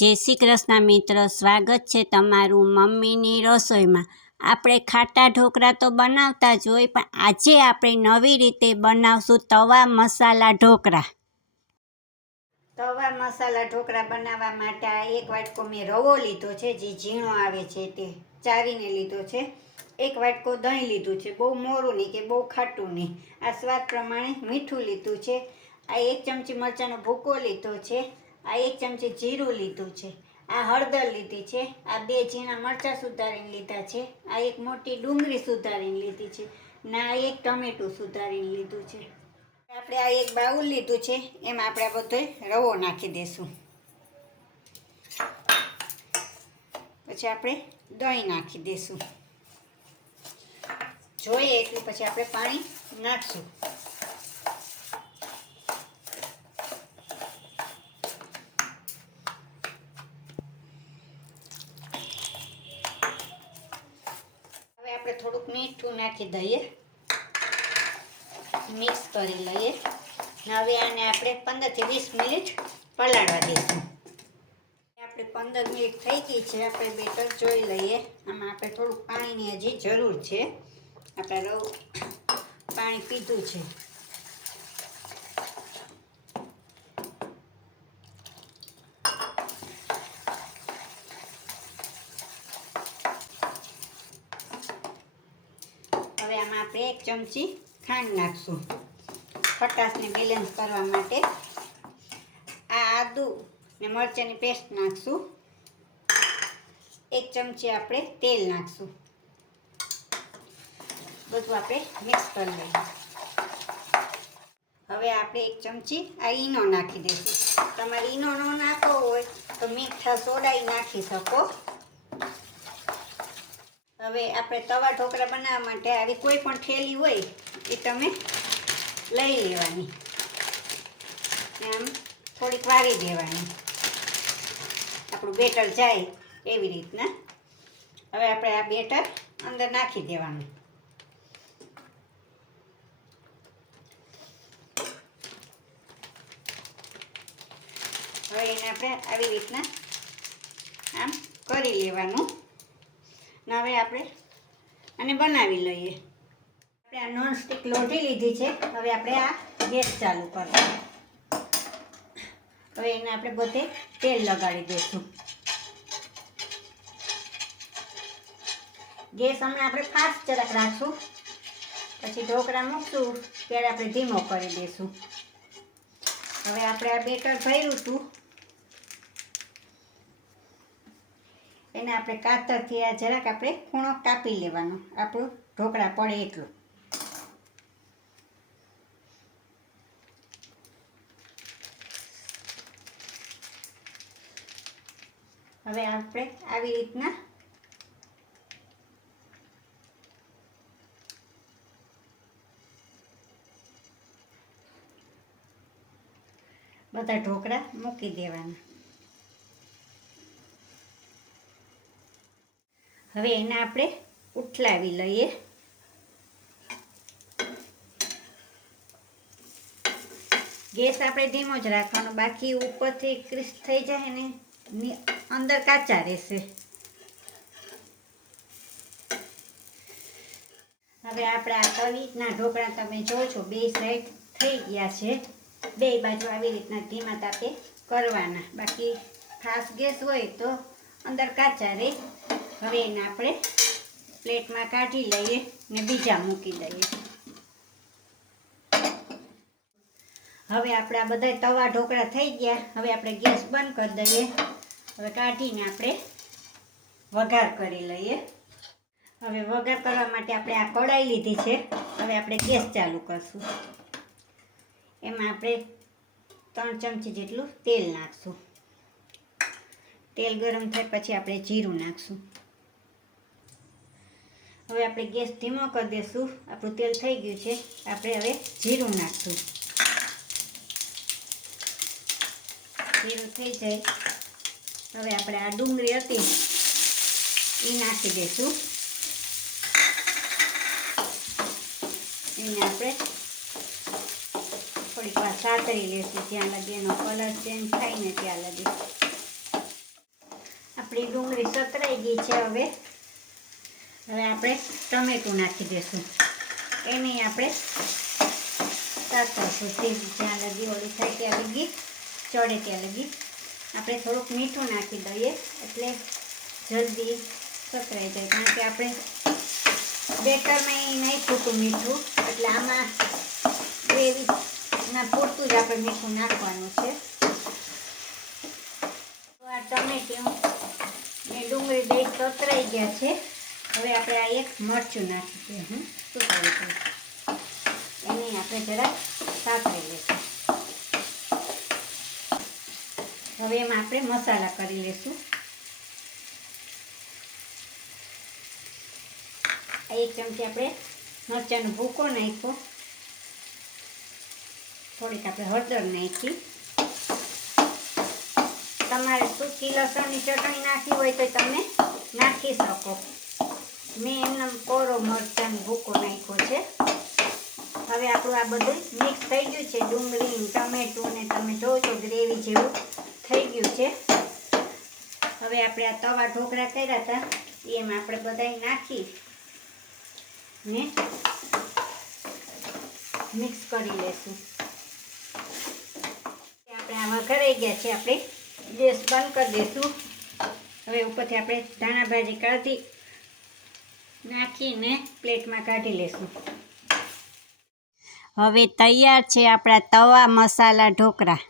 જય શ્રી કૃષ્ણ મિત્રો, સ્વાગત છે તમારું મમ્મીની રસોઈમાં। આપણે ખાટા ઢોકળા તો બનાવતા જ હોય, પણ આજે આપણે નવી રીતે બનાવશું તવા મસાલા ઢોકળા। તવા મસાલા ઢોકળા બનાવવા માટે આ એક વાટકો મેં રવો લીધો છે, જે ઝીણો આવે છે તે ચાવીને લીધો છે। એક વાટકો દહીં લીધું છે, બહુ મોરું નહીં કે બહુ ખાટું નહીં। આ સ્વાદ પ્રમાણે મીઠું લીધું છે। આ 1 ચમચી મરચાંનો ભૂકો લીધો છે। આ 1 ચમચી જીરું લીધું છે। આ હળદર લીધી છે। આ 2 ઝીણા મરચાં સુધારીને લીધા છે। આ 1 મોટી ડુંગળી સુધારીને લીધી છે ને આ 1 ટમેટું સુધારીને લીધું છે। આપણે આ 1 બાઉલ લીધું છે, એમાં આપણે આ બધો રવો નાખી દઈશું। પછી આપણે દહીં નાખી દઈશું, જોઈએ એટલું પછી આપણે પાણી નાખશું। હવે આપણે થોડુંક મીઠું નાખી દઈએ, મિક્સ કરી લઈએ। હવે આને આપણે 15 થી 20 મિનિટ પલાળવા દઈશું। આપણે 15 મિનિટ થઈ ગઈ છે, આપણે બેટર જોઈ લઈએ। આમાં આપણે થોડુંક પાણીની હજી જરૂર છે, આપણે રવ પાણી પીધું છે। હવે આમાં આપણે 1 ચમચી ખાંડ નાખશું, ખટાશને બેલેન્સ કરવા માટે। આ આદુ ને મરચાંની પેસ્ટ નાખશું। 1 ચમચી આપણે તેલ નાખશું, બધું આપણે મિક્સ કરી લઈએ। હવે આપણે 1 ચમચી આ ઈનો નાખી દઈશું। તમારે ઈનો ન નાખવો હોય તો મીઠા સોડા નાખી શકો। હવે આપણે તવા ઢોકળા બનાવવા માટે આવી કોઈ પણ થેલી હોય એ તમે લઈ લેવાની, આમ થોડીક વારી દેવાની, આપણું બેટર જાય એવી રીતના। હવે આપણે આ બેટર અંદર નાખી દેવાનું। હવે એને આપણે આવી રીતના આમ કરી લેવાનું ને હવે આપણે આને બનાવી લઈએ। આપણે આ નોનસ્ટિક લોઢી લીધી છે, હવે આપણે આ ગેસ ચાલુ કરશું। હવે એને આપણે બધે તેલ લગાડી દઈશું। ગેસ હમણાં આપણે ફાસ્ટ જરાક રાખશું, પછી ઢોકળા મૂકશું ત્યારે આપણે ધીમો કરી દઈશું। હવે આપણે આ બેટર ભર્યું હતું એને આપણે કાતરથી આ જરાક આપણે ખૂણો કાપી લેવાનો, આપણું ઢોકળા પડે એટલું। હવે આપણે આવી રીતના બધા ઢોકળા મૂકી દેવાના। હવે એને આપણે ઉઠલાવી લઈએ। ગેસ આપણે ધીમો જ રાખવાનો, બાકી ઉપરથી ક્રિસ્પ થઈ જાય ને અંદર કાચા રહેશે। હવે આપણે આ તવીના ઢોકળા તમે જોજો, 2 સાઈડ થઈ ગયા છે, 2 બાજુ આવી રીતના ધીમા તાપે કરવાના, બાકી ફાસ્ટ ગેસ હોય તો અંદર કાચા રહે। હવે એને આપણે પ્લેટમાં કાઢી લઈએ ને બીજા મૂકી દઈએ। હવે આપણા બધા તવા ઢોકળા થઈ ગયા, હવે આપણે ગેસ બંધ કરી દઈએ। હવે કાઢીને આપણે વઘાર કરી લઈએ। હવે વઘાર કરવા માટે આપણે આ કઢાઈ લીધી છે, હવે આપણે ગેસ ચાલુ કરશું। એમાં આપણે 3 ચમચી જેટલું તેલ નાખશું। તેલ ગરમ થાય પછી આપણે જીરું નાખશું। હવે આપણે ગેસ ધીમો કરી દઈશું, આપણું તેલ થઈ ગયું છે, આપણે હવે જીરું નાખશું। જીરું થઈ જાય હવે આપણે આ ડુંગળી હતી એ નાખી દઈશું। એને આપણે થોડીક વાર સાતરી લઈશું, જ્યાં લગી એનો કલર ચેન્જ થાય ને ત્યાં લગી। આપણી ડુંગળી સતરાઈ ગઈ છે. હવે આપણે ટમેટું નાખી દઈશું. એને આપણે સાતરશું જ્યાં લગી ઓળી થાય ત્યાં લગી, ચડે ત્યાં લગી. આપણે થોડુંક મીઠું નાખી દઈએ એટલે જલ્દી સતરાઈ જાય, કારણ કે આપણે બેટરમાં એ નાખ્યું હતું મીઠું, એટલે આમાં ગ્રેવીના પૂરતું જ આપણે મીઠું નાખવાનું છે. તો આ ટમેટું ને ડુંગળી બે સતરાઈ ગયા છે. હવે આપણે આ એક મરચું નાખી દઈએ. શું કરીશું, એને આપણે જરાક સાતરી લઈશું. હવે એમાં આપણે મસાલા કરી લઈશું. એક ચમચી આપણે મરચાંનો ભૂકો નાખ્યો, થોડીક આપણે હળદર નાખી. તમારે સૂકી લસણની ચટણી નાખી હોય તો તમે નાખી શકો. મેં એમને કોરો મરચાંનો ભૂકો નાખ્યો છે. હવે આપણું આ બધું મિક્સ થઈ ગયું છે, ડુંગળી ટમેટું ને તમે જોશો ગ્રેવી જેવું થઈ ગયું છે. હવે આપણે આ તવા ઢોકળા કર્યા હતા એમાં આપણે બધાય નાખી ને મિક્સ કરી લેશું. આપણે આમાં વઘારાઈ ગયા છે. આપણે ગેસ બંધ કરી દઈશું. હવે ઉપરથી આપણે ધાણા ભાજી કાઢી નાખીને પ્લેટમાં કાઢી લેશું. હવે તૈયાર છે આપણા તવા મસાલા ઢોકળા.